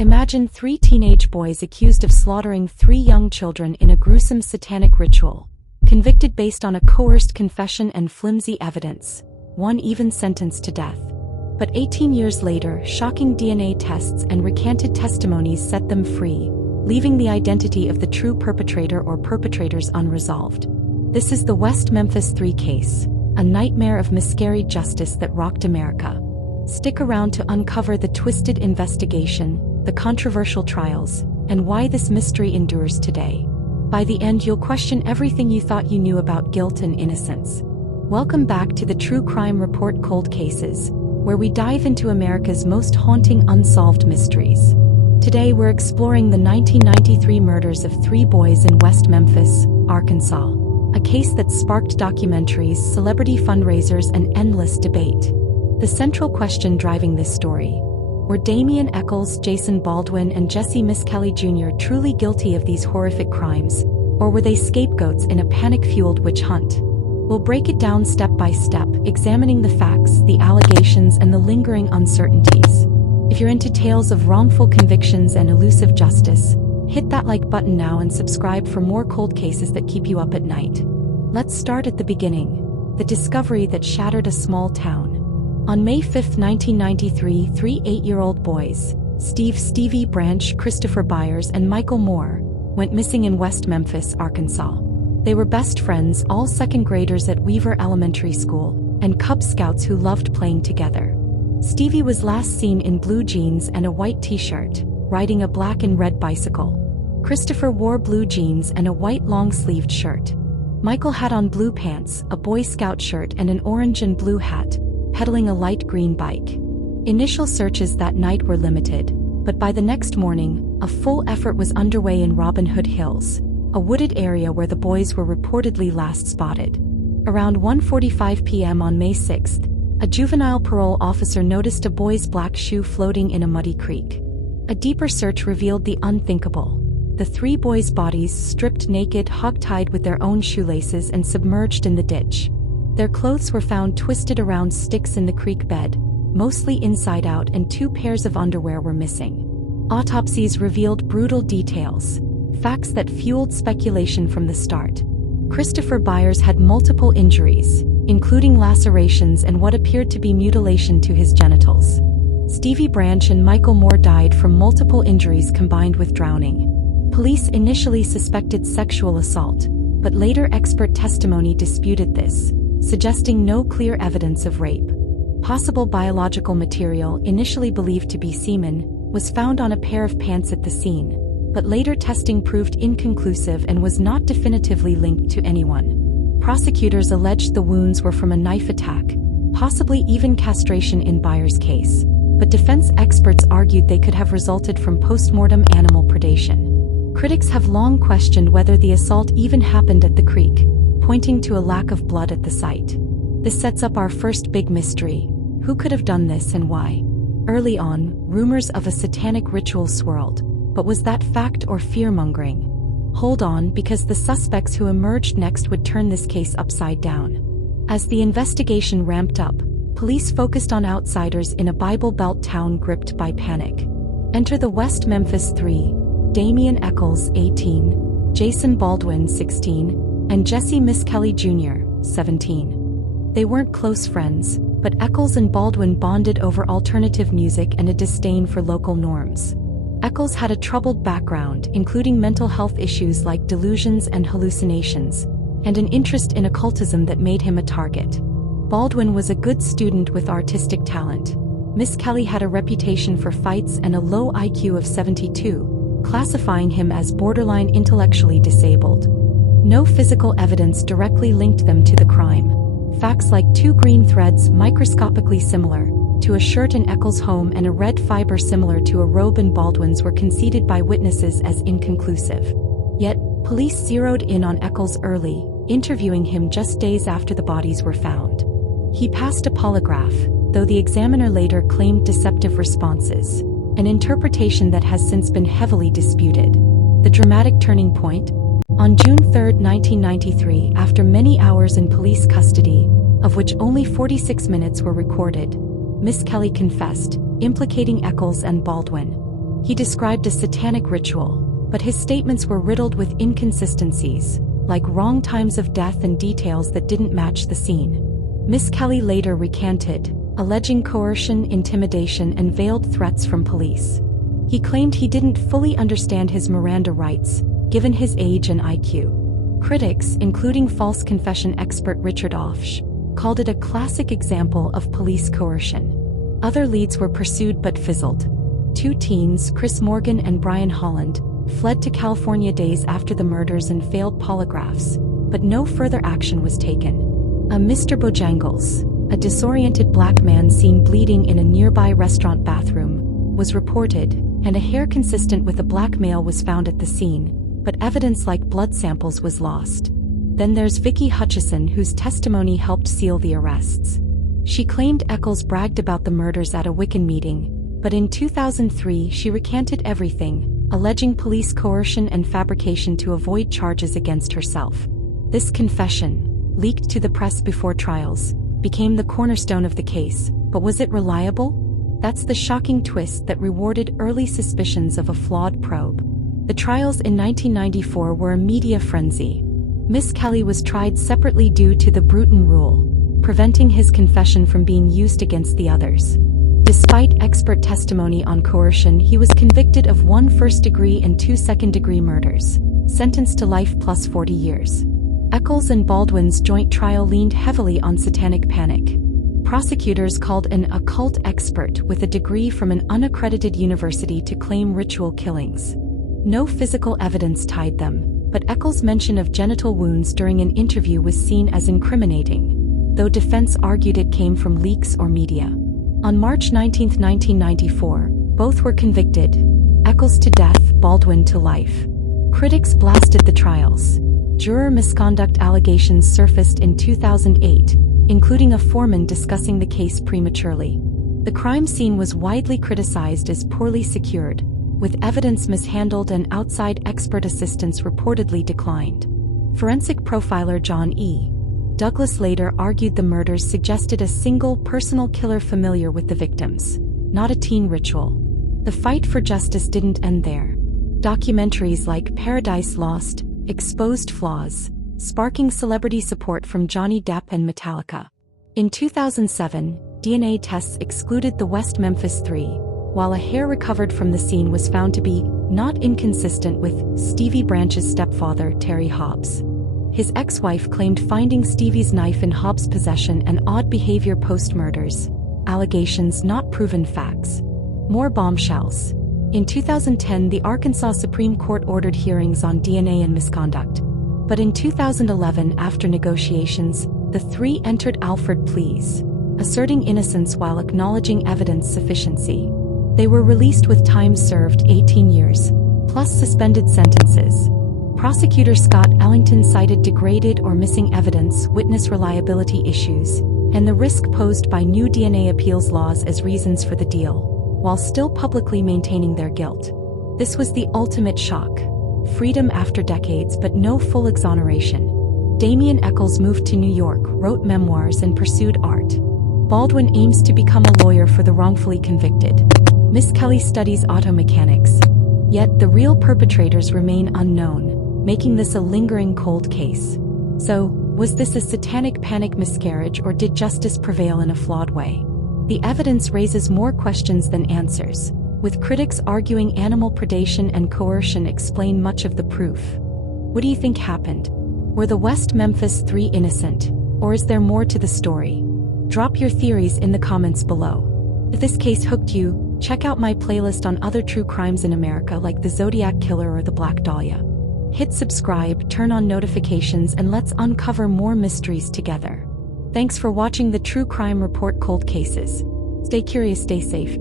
Imagine 3 teenage boys accused of slaughtering 3 young children in a gruesome satanic ritual, convicted based on a coerced confession and flimsy evidence, one even sentenced to death. But 18 years later, shocking DNA tests and recanted testimonies set them free, leaving the identity of the true perpetrator or perpetrators unresolved. This is the West Memphis Three case, a nightmare of miscarried justice that rocked America. Stick around to uncover the twisted investigation, the controversial trials, and why this mystery endures today. By the end, you'll question everything you thought you knew about guilt and innocence. Welcome back to the True Crime Report Cold Cases, where we dive into America's most haunting unsolved mysteries. Today we're exploring the 1993 murders of 3 boys in West Memphis, Arkansas, a case that sparked documentaries, celebrity fundraisers, and endless debate. The central question driving this story: were Damien Echols, Jason Baldwin, and Jessie Misskelley Jr. truly guilty of these horrific crimes, or were they scapegoats in a panic-fueled witch hunt? We'll break it down step by step, examining the facts, the allegations, and the lingering uncertainties. If you're into tales of wrongful convictions and elusive justice, hit that like button now and subscribe for more cold cases that keep you up at night. Let's start at the beginning, the discovery that shattered a small town. On May 5, 1993, 3 8-year-old boys, Stevie Branch, Christopher Byers, and Michael Moore, went missing in West Memphis, Arkansas. They were best friends, all second graders at Weaver Elementary School, and Cub Scouts who loved playing together. Stevie was last seen in blue jeans and a white t-shirt, riding a black and red bicycle. Christopher wore blue jeans and a white long-sleeved shirt. Michael had on blue pants, a Boy Scout shirt, and an orange and blue hat, pedaling a light green bike. Initial searches that night were limited, but by the next morning, a full effort was underway in Robin Hood Hills, a wooded area where the boys were reportedly last spotted. Around 1:45 p.m. on May 6th, a juvenile parole officer noticed a boy's black shoe floating in a muddy creek. A deeper search revealed the unthinkable: the 3 boys' bodies stripped naked, hog-tied with their own shoelaces, and submerged in the ditch. Their clothes were found twisted around sticks in the creek bed, mostly inside out, and 2 pairs of underwear were missing. Autopsies revealed brutal details, facts that fueled speculation from the start. Christopher Byers had multiple injuries, including lacerations and what appeared to be mutilation to his genitals. Stevie Branch and Michael Moore died from multiple injuries combined with drowning. Police initially suspected sexual assault, but later expert testimony disputed this, suggesting no clear evidence of rape. Possible biological material, initially believed to be semen, was found on a pair of pants at the scene, but later testing proved inconclusive and was not definitively linked to anyone. Prosecutors alleged the wounds were from a knife attack, possibly even castration in Byers' case, but defense experts argued they could have resulted from post-mortem animal predation. Critics have long questioned whether the assault even happened at the creek, pointing to a lack of blood at the site. This sets up our first big mystery: who could have done this and why? Early on, rumors of a satanic ritual swirled, but was that fact or fear-mongering? Hold on, because the suspects who emerged next would turn this case upside down. As the investigation ramped up, police focused on outsiders in a Bible Belt town gripped by panic. Enter the West Memphis Three: Damien Echols, 18, Jason Baldwin, 16, and Jessie Misskelley Jr., 17. They weren't close friends, but Echols and Baldwin bonded over alternative music and a disdain for local norms. Echols had a troubled background, including mental health issues like delusions and hallucinations, and an interest in occultism that made him a target. Baldwin was a good student with artistic talent. Misskelley had a reputation for fights and a low IQ of 72, classifying him as borderline intellectually disabled. No physical evidence directly linked them to the crime. Facts like 2 green threads microscopically similar to a shirt in Echols' home and a red fiber similar to a robe in Baldwin's were conceded by witnesses as inconclusive. Yet, police zeroed in on Echols early, interviewing him just days after the bodies were found. He passed a polygraph, though the examiner later claimed deceptive responses, an interpretation that has since been heavily disputed. The dramatic turning point? On June 3, 1993, after many hours in police custody, of which only 46 minutes were recorded, Misskelley confessed, implicating Echols and Baldwin. He described a satanic ritual, but his statements were riddled with inconsistencies, like wrong times of death and details that didn't match the scene. Misskelley later recanted, alleging coercion, intimidation, and veiled threats from police. He claimed he didn't fully understand his Miranda rights, given his age and IQ. Critics, including false confession expert Richard Offsch, called it a classic example of police coercion. Other leads were pursued but fizzled. 2 teens, Chris Morgan and Brian Holland, fled to California days after the murders and failed polygraphs, but no further action was taken. A Mr. Bojangles, a disoriented black man seen bleeding in a nearby restaurant bathroom, was reported, and a hair consistent with a black male was found at the scene, but evidence like blood samples was lost. Then there's Vicky Hutchison, whose testimony helped seal the arrests. She claimed Echols bragged about the murders at a Wiccan meeting, but in 2003 she recanted everything, alleging police coercion and fabrication to avoid charges against herself. This confession, leaked to the press before trials, became the cornerstone of the case, but was it reliable? That's the shocking twist that rewarded early suspicions of a flawed probe. The trials in 1994 were a media frenzy. Misskelley was tried separately due to the Bruton rule, preventing his confession from being used against the others. Despite expert testimony on coercion, he was convicted of 1 first-degree and 2 second-degree murders, sentenced to life plus 40 years. Echols and Baldwin's joint trial leaned heavily on satanic panic. Prosecutors called an occult expert with a degree from an unaccredited university to claim ritual killings. No physical evidence tied them, but Echols' mention of genital wounds during an interview was seen as incriminating, though defense argued it came from leaks or media. On March 19, 1994, both were convicted, Echols to death, Baldwin to life. Critics blasted the trials. Juror misconduct allegations surfaced in 2008, including a foreman discussing the case prematurely. The crime scene was widely criticized as poorly secured, with evidence mishandled and outside expert assistance reportedly declined. Forensic profiler John E. Douglas later argued the murders suggested a single personal killer familiar with the victims, not a teen ritual. The fight for justice didn't end there. Documentaries like Paradise Lost exposed flaws, sparking celebrity support from Johnny Depp and Metallica. In 2007, DNA tests excluded the West Memphis Three, while a hair recovered from the scene was found to be not inconsistent with Stevie Branch's stepfather, Terry Hobbs. His ex-wife claimed finding Stevie's knife in Hobbs' possession and odd behavior post-murders, allegations not proven facts. More bombshells. In 2010, the Arkansas Supreme Court ordered hearings on DNA and misconduct. But in 2011, after negotiations, the three entered Alford pleas, asserting innocence while acknowledging evidence sufficiency. They were released with time served 18 years, plus suspended sentences. Prosecutor Scott Ellington cited degraded or missing evidence, witness reliability issues, and the risk posed by new DNA appeals laws as reasons for the deal, while still publicly maintaining their guilt. This was the ultimate shock. Freedom after decades, but no full exoneration. Damien Echols moved to New York, wrote memoirs, and pursued art. Baldwin aims to become a lawyer for the wrongfully convicted. Misskelley studies auto mechanics. Yet the real perpetrators remain unknown, making this a lingering cold case. So, was this a satanic panic miscarriage, or did justice prevail in a flawed way? The evidence raises more questions than answers, with critics arguing animal predation and coercion explain much of the proof. What do you think happened? Were the West Memphis Three innocent, or is there more to the story? Drop your theories in the comments below. If this case hooked you, check out my playlist on other true crimes in America like the Zodiac Killer or the Black Dahlia. Hit subscribe, turn on notifications, and let's uncover more mysteries together. Thanks for watching the True Crime Report Cold Cases. Stay curious, stay safe.